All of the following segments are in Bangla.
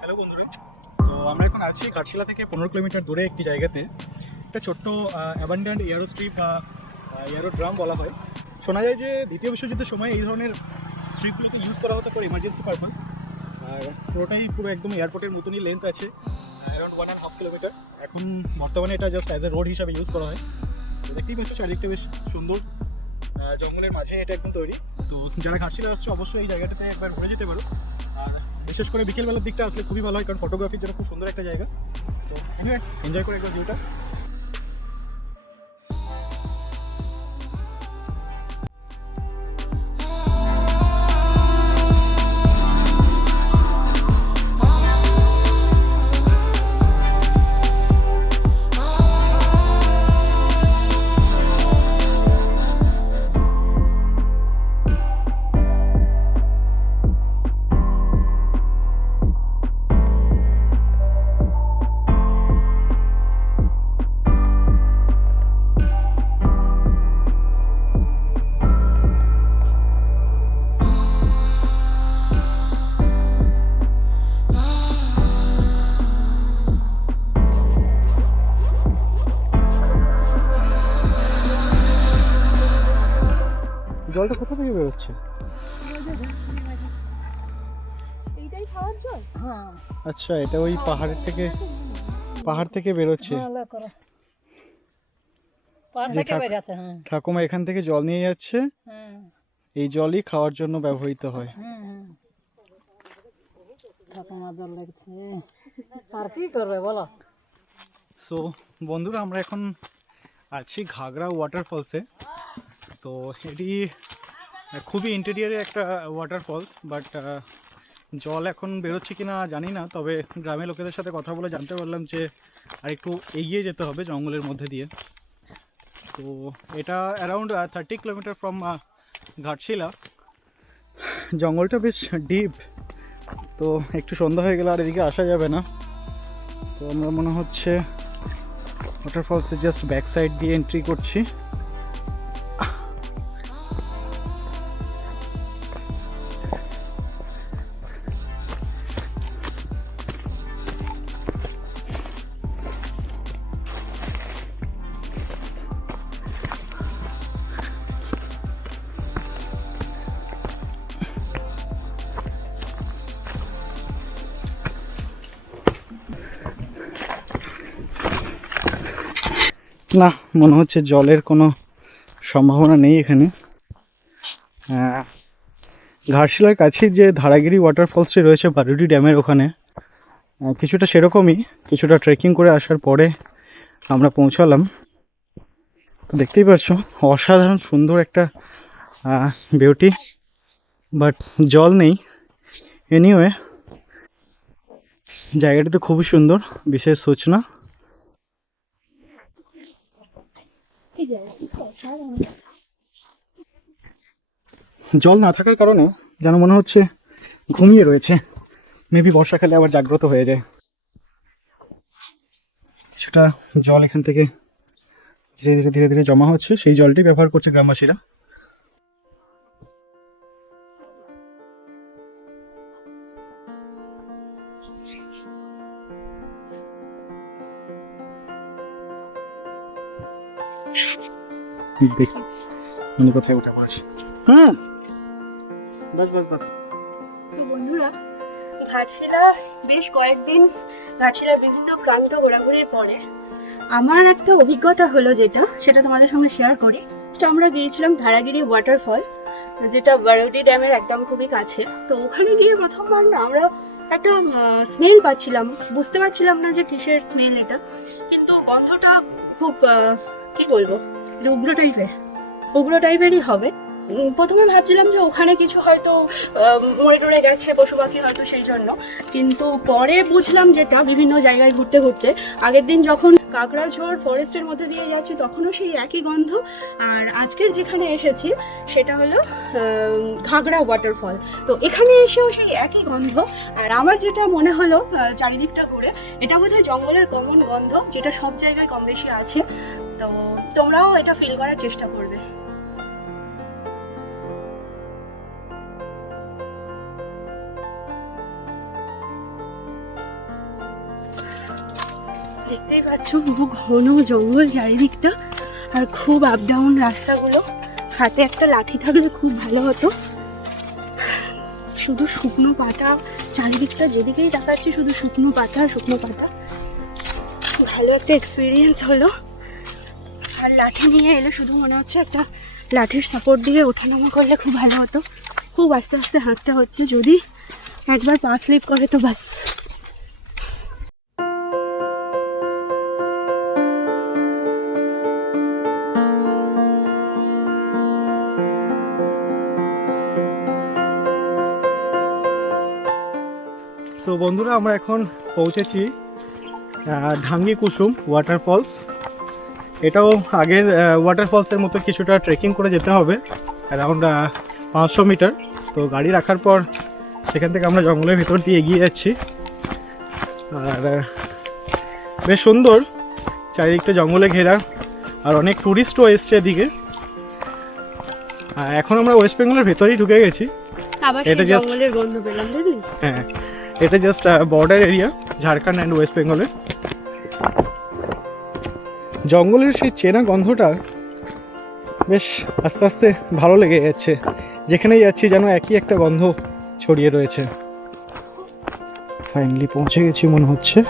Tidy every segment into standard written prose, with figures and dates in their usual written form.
হ্যালো বন্ধুরা, তো আমরা এখন আছি ঘাটশিলা থেকে 15 কিলোমিটার দূরে একটি জায়গাতে। একটা ছোট্ট অ্যাবান্ডেন্ট এয়ারো স্ট্রিপ বা এয়ারো ড্রাম বলা হয়। শোনা যায় যে দ্বিতীয় বিশ্বযুদ্ধের সময় এই ধরনের স্ট্রিপগুলোকে ইউজ করা হতো ফর ইমার্জেন্সি পারপাস। আর পুরো একদম এয়ারপোর্টের মতনই লেন্থ আছে, অ্যারাউন্ড 1.5 কিলোমিটার। এখন বর্তমানে এটা জাস্ট অ্যাজ এ রোড হিসাবে ইউজ করা হয়। তো দেখতেই পাচ্ছি চারিদিকটা বেশ সুন্দর, জঙ্গলের মাঝে এটা একদম তৈরি। তো যারা ঘাটশিলা আসছে অবশ্যই এই জায়গাটাতে একবার ঘুরে যেতে পারো। আর বিশেষ করে বিকেলবেলার দিকটা আসলে খুবই ভালো হয়, কারণ ফটোগ্রাফির জন্য খুব সুন্দর একটা জায়গা। তো এনজয় করে একবার ভিউটা। জলটা কোথা থেকে বেরোচ্ছে? এইটাই খাওয়ার জল? হ্যাঁ। আচ্ছা, এটা ওই পাহাড় থেকে বেরোচ্ছে। ঠাকুমা এখান থেকে জল নিয়ে যাচ্ছে, এই জলই খাওয়ার জন্য ব্যবহৃত হয়। ঠাকুমা জল লাগছে, আর কি করবে বলো? সো বন্ধুরা, আমরা এখন আছি ঘাগরা ওয়াটারফলসে। তো এটি খুবই ইন্টেরিয়ারে একটা ওয়াটারফলস, বাট জল এখন বেরোচ্ছে কিনা জানি না। তবে গ্রামের লোকেদের সাথে কথা বলে জানতে পারলাম যে আর একটু এগিয়ে যেতে হবে জঙ্গলের মধ্যে দিয়ে। তো এটা অ্যারাউন্ড 30 কিলোমিটার ফ্রম ঘাটশিলা। জঙ্গলটা বেশ ডিপ, তো একটু সন্ধ্যা হয়ে গেলে আর এদিকে আসা যাবে না। তো আমরা মনে হচ্ছে ওয়াটারফলসে জাস্ট ব্যাক সাইড দিয়ে এন্ট্রি করছি। না, মনে হচ্ছে জলের কোনো সম্ভাবনা নেই এখানে। ঘাটশিলার কাছে যে ধারাগিরি ওয়াটারফলসটি রয়েছে বারুডি ড্যামের ওখানে, কিছুটা সেরকমই। কিছুটা ট্রেকিং করে আসার পরে আমরা পৌঁছালাম। দেখতেই পাচ্ছ অসাধারণ সুন্দর একটা বিউটি, বাট জল নেই। এনিওয়ে, জায়গাটি তো খুবই সুন্দর, বিশেষ সূচনা। জল না থাকার কারণে যেন মনে হচ্ছে ঘুমিয়ে রয়েছে। মেবি বর্ষাকালে আবার জাগ্রত হয়ে যায়। সেটা জল এখান থেকে ধীরে ধীরে ধীরে ধীরে জমা হচ্ছে, সেই জলটি ব্যবহার করছে গ্রামবাসীরা। দেখি মানে কোথায় ওঠা মাছ। বাস বাস বাস। তো বন্ধুরা, ঘাটশিলা বেশ কয়েকদিন ঘাটশিলার বিভিন্ন প্রান্ত ঘোরাঘুরির পরে আমার একটা অভিজ্ঞতা হলো, সেটা তোমাদের সঙ্গে শেয়ার করি। আমরা গিয়েছিলাম ধারাগিরি ওয়াটারফল, যেটা বারুডি ড্যামের একদম খুবই কাছে। তো ওখানে গিয়ে প্রথমবার না আমরা একটা স্মেল পাচ্ছিলাম, বুঝতে পারছিলাম না যে কিসের স্মেল এটা, কিন্তু গন্ধটা খুব কি বলবো, উগ্র টাইপেরই হবে। প্রথমে ভাবছিলাম যে ওখানে কিছু হয়তো মরে টরে গেছে পশু পাখি হয়তো, সেই জন্য। কিন্তু পরে বুঝলাম যেটা বিভিন্ন জায়গায় ঘুরতে ঘুরতে, আগের দিন যখন কাকড়াঝোড় ফরেস্টের মধ্যে দিয়ে যাচ্ছি তখনও সেই একই গন্ধ, আর আজকের যেখানে এসেছি সেটা হলো ঘাগরা ওয়াটারফল। তো এখানে এসেও সেই একই গন্ধ। আর আমার যেটা মনে হলো চারিদিকটা ঘুরে, এটা বোধহয় জঙ্গলের কমন গন্ধ, যেটা সব জায়গায় কম বেশি আছে। তো তোমরাও এটা ফিল করার চেষ্টা করবে। দেখতেই পাচ্ছ পুরো ঘন জঙ্গল চারিদিকটা, আর খুব আপ ডাউন রাস্তাগুলো। হাতে একটা লাঠি থাকলে খুব ভালো হতো। শুধু শুকনো পাতা, চারিদিকটা যেদিকেই তাকাচ্ছি শুধু শুকনো পাতা শুকনো পাতা। ভালো একটা এক্সপিরিয়েন্স হলো। আর লাঠি নিয়ে এলে শুধু মনে হচ্ছে একটা লাঠির সাপোর্ট দিয়ে ওঠানামা করলে খুব ভালো হতো। খুব আস্তে আস্তে হাঁটতে হচ্ছে, যদি একবার পা স্লিপ করে তো বাস। তো বন্ধুরা, আমরা এখন পৌঁছেছি ঢাঙ্গি কুসুম ওয়াটারফলস। এটাও আগের ওয়াটারফলসের মতো কিছুটা ট্রেকিং করে যেতে হবে, অ্যারাউন্ড 500 মিটার। তো গাড়ি রাখার পর সেখান থেকে আমরা জঙ্গলের ভিতর দিয়ে এগিয়ে যাচ্ছি। আর বেশ সুন্দর, চারিদিকটা জঙ্গলে ঘেরা, আর অনেক ট্যুরিস্টও এসছে এদিকে। এখন আমরা ওয়েস্ট বেঙ্গলের ভেতরেই ঢুকে গেছি। আবার এটা সেই just- জঙ্গলের গন্ধ পেলাম, বুঝলি? হ্যাঁ, এটা just border area Jharkhand and West বেঙ্গলের। জঙ্গলের সেই চেনা গন্ধটা বেশ আস্তে আস্তে ভালো লেগে যাচ্ছে। যেখানেই যাচ্ছি যেন একই একটা গন্ধ ছড়িয়ে রয়েছে। ফাইনালি পৌঁছে গেছি মনে হচ্ছে।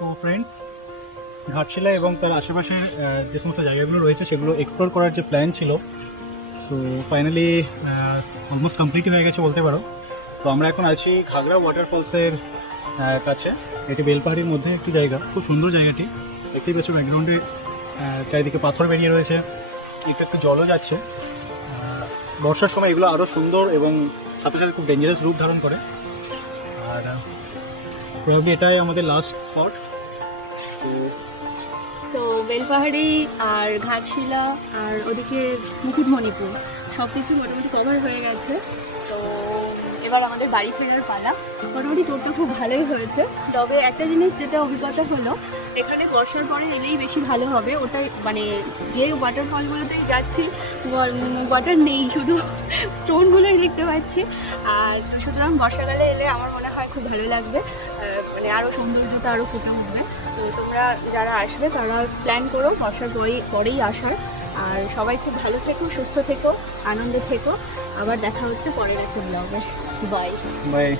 সো ফ্রেন্ডস, ঘাটশিলা এবং তার আশেপাশে যে সমস্ত জায়গাগুলো রয়েছে সেগুলো এক্সপ্লোর করার যে প্ল্যান ছিল, সো ফাইনালি অলমোস্ট কমপ্লিট হয়ে গেছে বলতে পারো। তো আমরা এখন আছি ঘাগরা ওয়াটারফলসের কাছে। এটি বেলপাহাড়ির মধ্যে একটি জায়গা, খুব সুন্দর জায়গাটি। দেখতেই পাচ্ছ ব্যাকগ্রাউন্ডে চারিদিকে পাথর বেরিয়ে রয়েছে, একটু একটু জলও যাচ্ছে। বর্ষার সময় এগুলো আরও সুন্দর এবং সাথে সাথে খুব ডেঞ্জারাস রূপ ধারণ করে। আর প্রবাবলি এটাই আমাদের লাস্ট স্পট। তো বেলপাহাড়ি আর ঘাটশিলা আর ওদিকে মুকুটমণিপুর সব কিছু মোটামুটি কভার হয়ে গেছে। তো এবার আমাদের বাড়ি ফেরার পালা। মোটামুটি টোটো খুব ভালোই হয়েছে, তবে একটা জিনিস যেটা অভিজ্ঞতা হলো, এখানে বর্ষার পরে এলেই বেশি ভালো হবে। ওটাই মানে যে ওয়াটারফলগুলোতে যাচ্ছি ওয়াটার নেই, শুধু স্টোনগুলোই দেখতে পাচ্ছি। আর সুতরাং বর্ষাকালে এলে আমার মনে হয় খুব ভালো লাগবে, মানে আরও সৌন্দর্যটা আরও ফুটে উঠবে। তো তোমরা যারা আসবে তারা প্ল্যান করো বর্ষার পরেই আসার। আর সবাই খুব ভালো থেকো, সুস্থ থেকো, আনন্দে থেকো। আবার দেখা হচ্ছে পরের একটা ব্লগে। Bye bye.